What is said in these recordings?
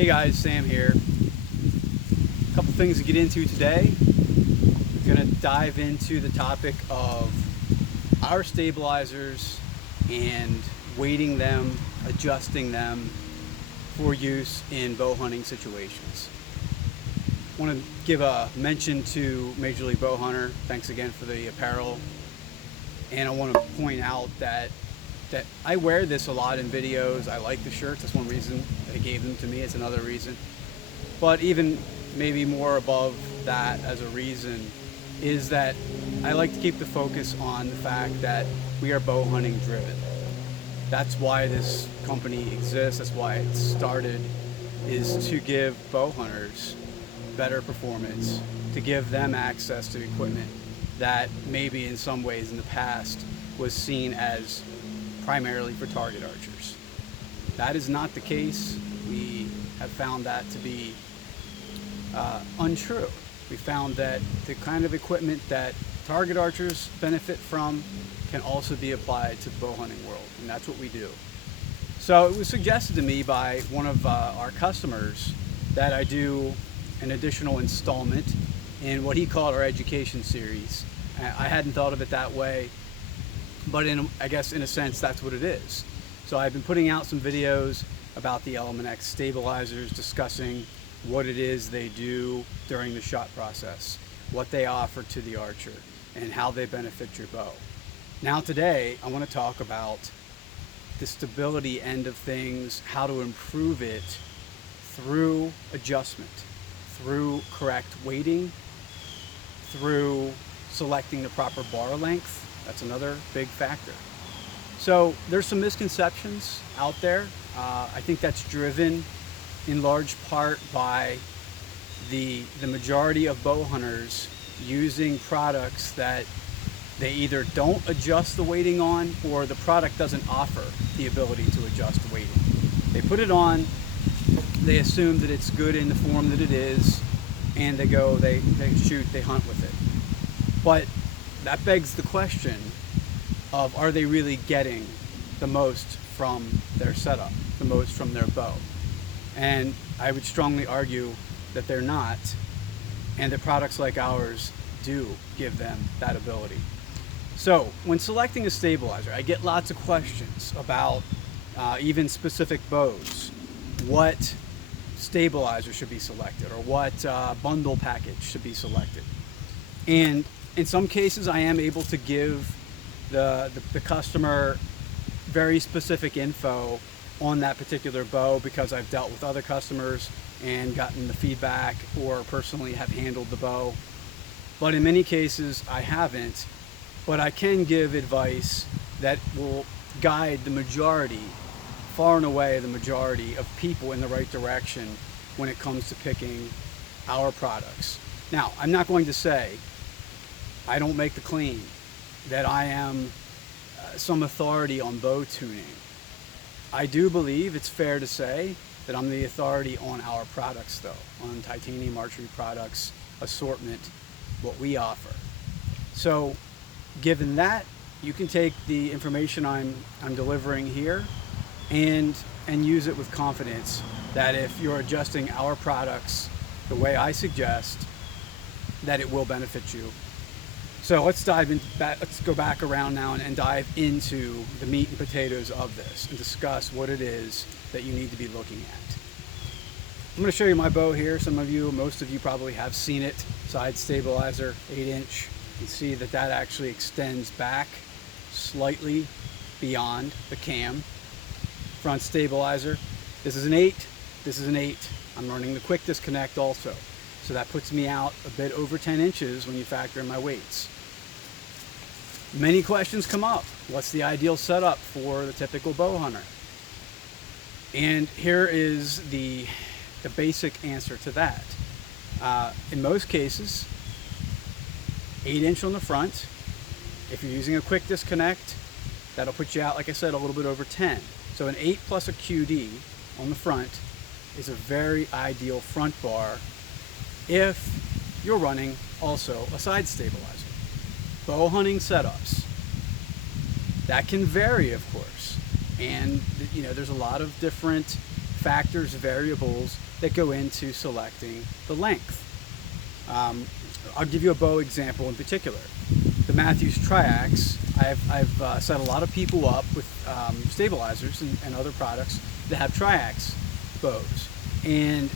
Hey guys, Sam here. A couple things to get into today. We're going to dive into the topic of our stabilizers and weighting them, adjusting them for use in bow hunting situations. I want to give a mention to Major League Bow Hunter. Thanks again for the apparel. And I want to point out that I wear this a lot in videos. I like the shirts. That's one reason they gave them to me. It's another reason. But even maybe more above that as a reason is that I like to keep the focus on the fact that we are bow hunting driven. That's why this company exists. That's why it started, is to give bow hunters better performance, to give them access to equipment that maybe in some ways in the past was seen as primarily for target archers. That is not the case. We have found that to be untrue. We found that the kind of equipment that target archers benefit from can also be applied to the bow hunting world, and that's what we do. So it was suggested to me by one of our customers that I do an additional installment in what he called our education series. I hadn't thought of it that way, but I guess in a sense that's what it is. So I've been putting out some videos about the Element X stabilizers, discussing what it is they do during the shot process, what they offer to the archer, and how they benefit your bow. Now today I want to talk about the stability end of things, how to improve it through adjustment, through correct weighting, through selecting the proper bar length. That's another big factor. So there's some misconceptions out there. I think that's driven in large part by the majority of bow hunters using products that they either don't adjust the weighting on, or the product doesn't offer the ability to adjust the weighting. They put it on, they assume that it's good in the form that it is, and they go, they shoot, they hunt with it. But that begs the question of, are they really getting the most from their setup, the most from their bow? And I would strongly argue that they're not, and that products like ours do give them that ability. So when selecting a stabilizer, I get lots of questions about even specific bows, what stabilizer should be selected, or what bundle package should be selected. And in some cases I am able to give the customer very specific info on that particular bow, because I've dealt with other customers and gotten the feedback, or personally have handled the bow. But in many cases I haven't, but I can give advice that will guide the majority, far and away the majority of people, in the right direction when it comes to picking our products. Now, I'm not going to say, I don't make the claim that I am some authority on bow tuning. I do believe it's fair to say that I'm the authority on our products, though, on Titanium Archery products, assortment, what we offer. So given that, you can take the information I'm delivering here and use it with confidence, that if you're adjusting our products the way I suggest, that it will benefit you. So let's go back around now and dive into the meat and potatoes of this, and discuss what it is that you need to be looking at. I'm going to show you my bow here. Most of you probably have seen it. Side stabilizer, 8-inch. You can see that actually extends back slightly beyond the cam. Front stabilizer. This is an 8. This is an 8. I'm running the quick disconnect also. So that puts me out a bit over 10 inches when you factor in my weights. Many questions come up. What's the ideal setup for the typical bow hunter? And here is the basic answer to that. In most cases, 8-inch on the front. If you're using a quick disconnect, that'll put you out, like I said, a little bit over 10. So an 8 plus a QD on the front is a very ideal front bar if you're running also a side stabilizer. Bow hunting setups, that can vary, of course, and there's a lot of different factors, variables that go into selecting the length. I'll give you a bow example in particular. The Mathews Triax, I've set a lot of people up with stabilizers and other products that have Triax bows. And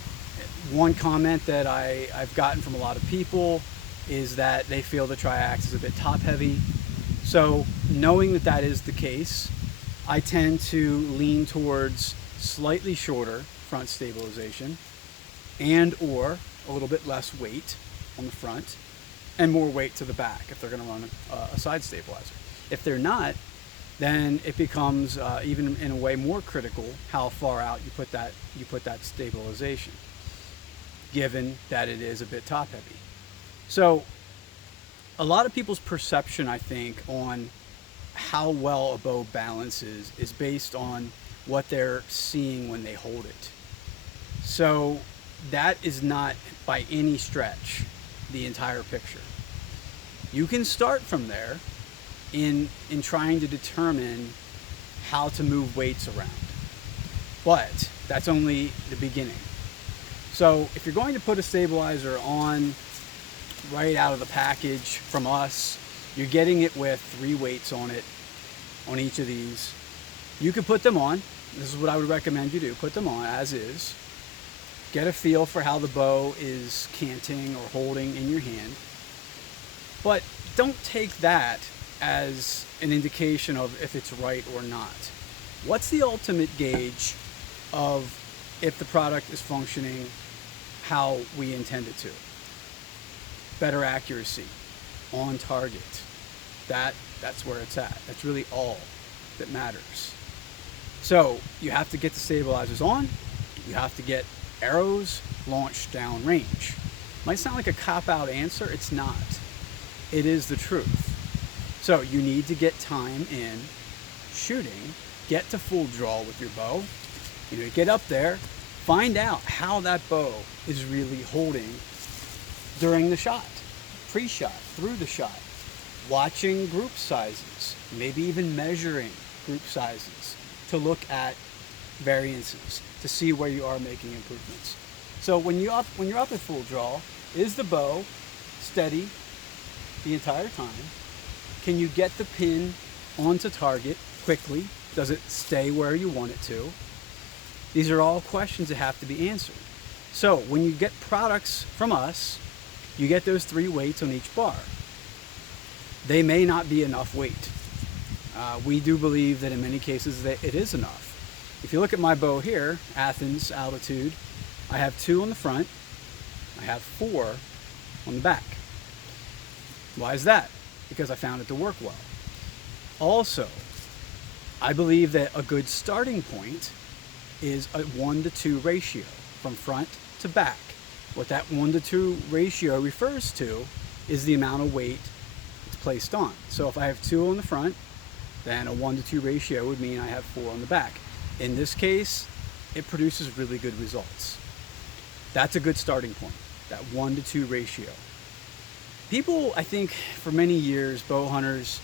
one comment that I've gotten from a lot of people is that they feel the Triax is a bit top heavy. So knowing that that is the case, I tend to lean towards slightly shorter front stabilization and or a little bit less weight on the front and more weight to the back if they're going to run a side stabilizer. If they're not, then it becomes even in a way more critical how far out you put that stabilization, given that it is a bit top heavy. So a lot of people's perception, I think, on how well a bow balances is based on what they're seeing when they hold it. So that is not by any stretch the entire picture. You can start from there in trying to determine how to move weights around, but that's only the beginning. So if you're going to put a stabilizer on right out of the package from us, you're getting it with 3 weights on it, on each of these. You could put them on. This is what I would recommend you do. Put them on as is. Get a feel for how the bow is canting or holding in your hand. But don't take that as an indication of if it's right or not. What's the ultimate gauge of if the product is functioning how we intend it to? Better accuracy, on target. That's where it's at. That's really all that matters. So you have to get the stabilizers on. You have to get arrows launched downrange. Might sound like a cop-out answer. It's not. It is the truth. So you need to get time in shooting, get to full draw with your bow. Get up there, find out how that bow is really holding during the shot, pre-shot, through the shot, watching group sizes, maybe even measuring group sizes to look at variances to see where you are making improvements. So when you're up at full draw, is the bow steady the entire time? Can you get the pin onto target quickly? Does it stay where you want it to? These are all questions that have to be answered. So when you get products from us, you get those 3 weights on each bar. They may not be enough weight. We do believe that in many cases that it is enough. If you look at my bow here, Athens Altitude, I have 2 on the front, I have 4 on the back. Why is that? Because I found it to work well. Also, I believe that a good starting point is a 1-to-2 ratio from front to back. What that 1-to-2 ratio refers to is the amount of weight it's placed on. So if I have 2 on the front, then a 1-to-2 ratio would mean I have 4 on the back. In this case, it produces really good results. That's a good starting point, that 1-to-2 ratio. People, I think, for many years, bow hunters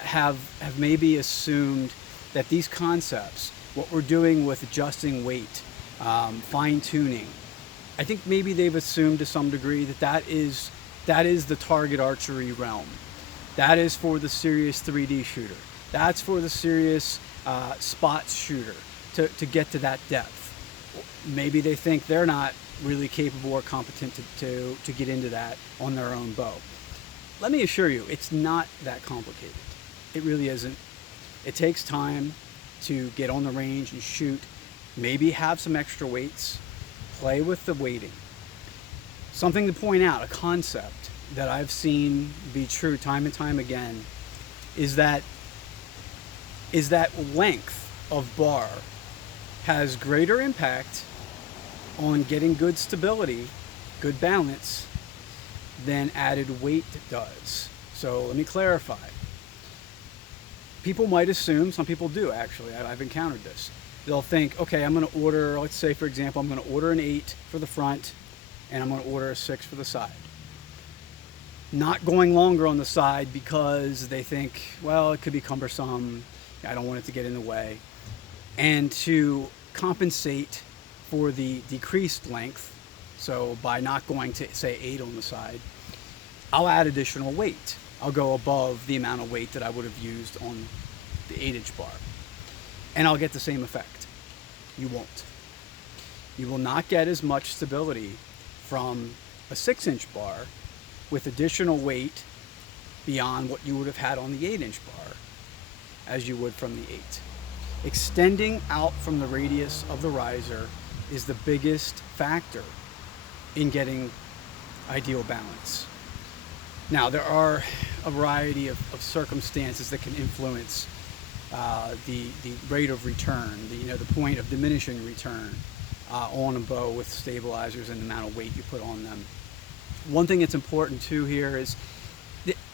have maybe assumed that these concepts, what we're doing with adjusting weight, fine-tuning, I think maybe they've assumed to some degree that is the target archery realm. That is for the serious 3D shooter. That's for the serious spots shooter to get to that depth. Maybe they think they're not really capable or competent to get into that on their own bow. Let me assure you, it's not that complicated. It really isn't. It takes time to get on the range and shoot, maybe have some extra weights, play with the weighting. Something to point out, a concept that I've seen be true time and time again, is that length of bar has greater impact on getting good stability, good balance, than added weight does. So let me clarify. People might assume, some people do actually, I've encountered this. They'll think, okay, I'm going to order, let's say for example, I'm going to order an 8 for the front and I'm going to order a 6 for the side. Not going longer on the side because they think, well, it could be cumbersome, I don't want it to get in the way. And to compensate for the decreased length, so by not going to say 8 on the side, I'll add additional weight. I'll go above the amount of weight that I would have used on the 8-inch bar, and I'll get the same effect. You won't. You will not get as much stability from a 6-inch bar with additional weight beyond what you would have had on the 8-inch bar as you would from the 8. Extending out from the radius of the riser is the biggest factor in getting ideal balance. Now, there are a variety of circumstances that can influence the rate of return, the point of diminishing return on a bow with stabilizers and the amount of weight you put on them. One thing that's important too here is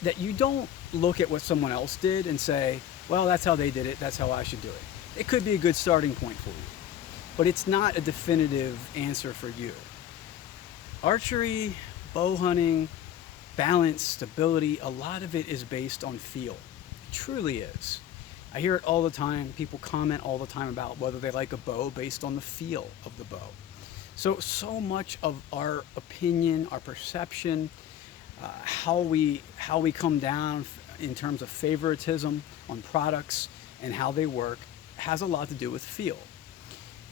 that you don't look at what someone else did and say, well, that's how they did it, that's how I should do it. It could be a good starting point for you, but it's not a definitive answer for you. Archery, bow hunting, balance, stability, a lot of it is based on feel. It truly is. I hear it all the time. People comment all the time about whether they like a bow based on the feel of the bow. So much of our opinion, our perception, how we come down in terms of favoritism on products and how they work has a lot to do with feel.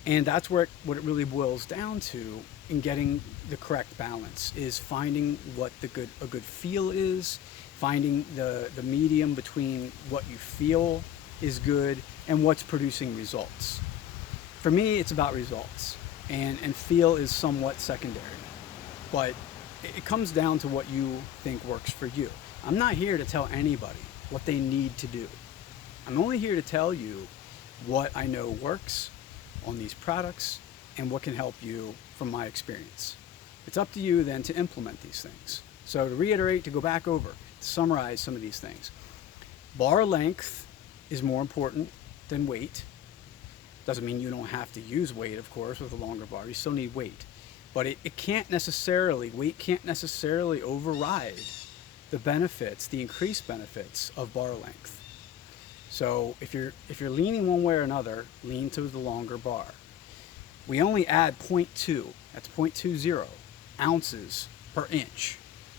And that's what it really boils down to in getting the correct balance, is finding what a good feel is, finding the medium between what you feel is good and what's producing results. For me, it's about results, and feel is somewhat secondary, but it comes down to what you think works for you. I'm not here to tell anybody what they need to do. I'm only here to tell you what I know works on these products and what can help you from my experience. It's up to you then to implement these things. So to reiterate, to go back over, to summarize some of these things. Bar length is more important than weight. Doesn't mean you don't have to use weight, of course, with a longer bar. You still need weight. But weight can't necessarily override the benefits, the increased benefits of bar length. So if you're leaning one way or another, lean to the longer bar. We only add 0.2, that's 0.20 ounces per inch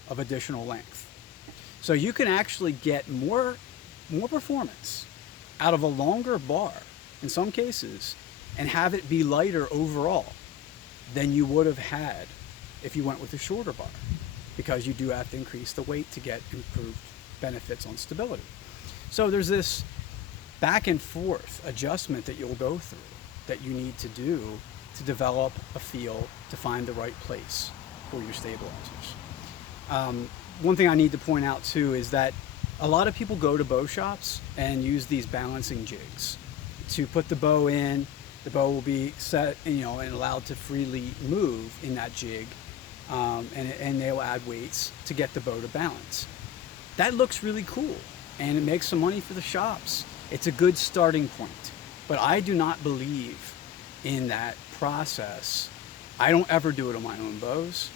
of additional length. So you can actually get more performance out of a longer bar in some cases and have it be lighter overall than you would have had if you went with a shorter bar, because you do have to increase the weight to get improved benefits on stability. So there's this back and forth adjustment that you'll go through that you need to do to develop a feel, to find the right place for your stabilizers. One thing I need to point out too is that a lot of people go to bow shops and use these balancing jigs to put the bow in. The bow will be set, and allowed to freely move in that jig, and they'll add weights to get the bow to balance. That looks really cool, and it makes some money for the shops. It's a good starting point, but I do not believe in that process. I don't ever do it on my own bows.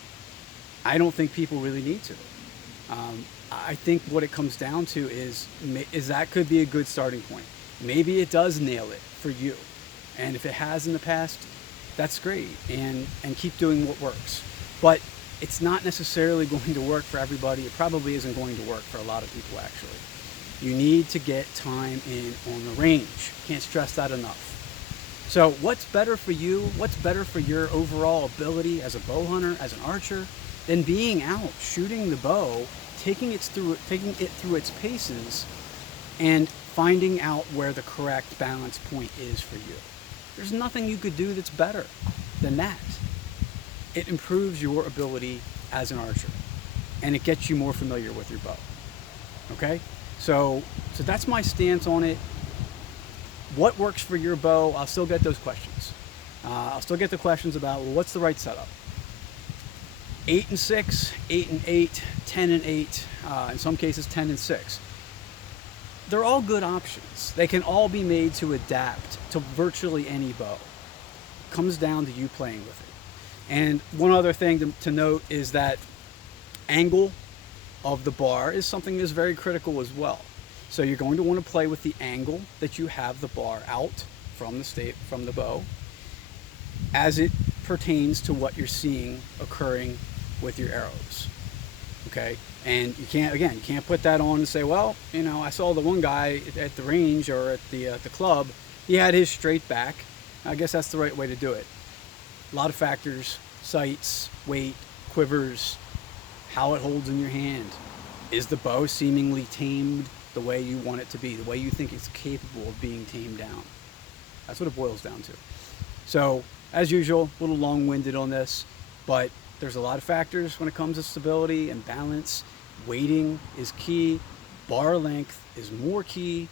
I don't think people really need to. I think what it comes down to is that could be a good starting point. Maybe it does nail it for you. And if it has in the past, that's great. And keep doing what works. But it's not necessarily going to work for everybody. It probably isn't going to work for a lot of people, actually. You need to get time in on the range. Can't stress that enough. So what's better for you? What's better for your overall ability as a bow hunter, as an archer, than being out, shooting the bow, taking it through its paces, and finding out where the correct balance point is for you? There's nothing you could do that's better than that. It improves your ability as an archer, and it gets you more familiar with your bow. Okay? So that's my stance on it. What works for your bow? I'll still get those questions. I'll still get the questions about, well, what's the right setup? 8 and 6, 8 and 8, 10 and 8, in some cases 10 and 6. They're all good options. They can all be made to adapt to virtually any bow. It comes down to you playing with it. And one other thing to note is that angle of the bar is something that's very critical as well. So you're going to want to play with the angle that you have the bar out from the bow. as it pertains to what you're seeing occurring with your arrows. Okay, and you can't put that on and say, well, I saw the one guy at the range or at the club, he had his straight back. I guess that's the right way to do it. A lot of factors: sights, weight, quivers, how it holds in your hand. Is the bow seemingly tamed the way you want it to be, the way you think it's capable of being tamed down? That's what it boils down to. So, as usual, a little long-winded on this, but there's a lot of factors when it comes to stability and balance. Weighting is key. Bar length is more key.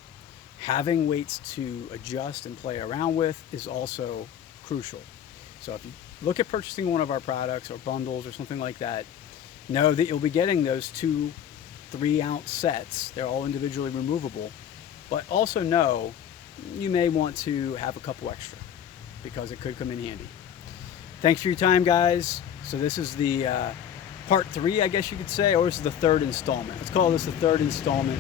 Having weights to adjust and play around with is also crucial. So if you look at purchasing one of our products or bundles or something like that, know that you'll be getting those 2-3 ounce sets. They're all individually removable, but also know you may want to have a couple extra because it could come in handy. Thanks for your time, guys. So this is the part 3, I guess you could say, or this is the 3rd installment. Let's call this the 3rd installment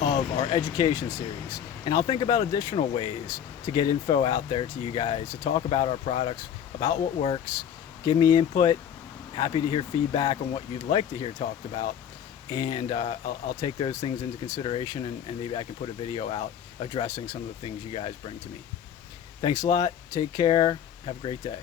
of our education series. And I'll think about additional ways to get info out there to you guys, to talk about our products, about what works. Give me input. Happy to hear feedback on what you'd like to hear talked about. And I'll take those things into consideration, and maybe I can put a video out addressing some of the things you guys bring to me. Thanks a lot. Take care. Have a great day.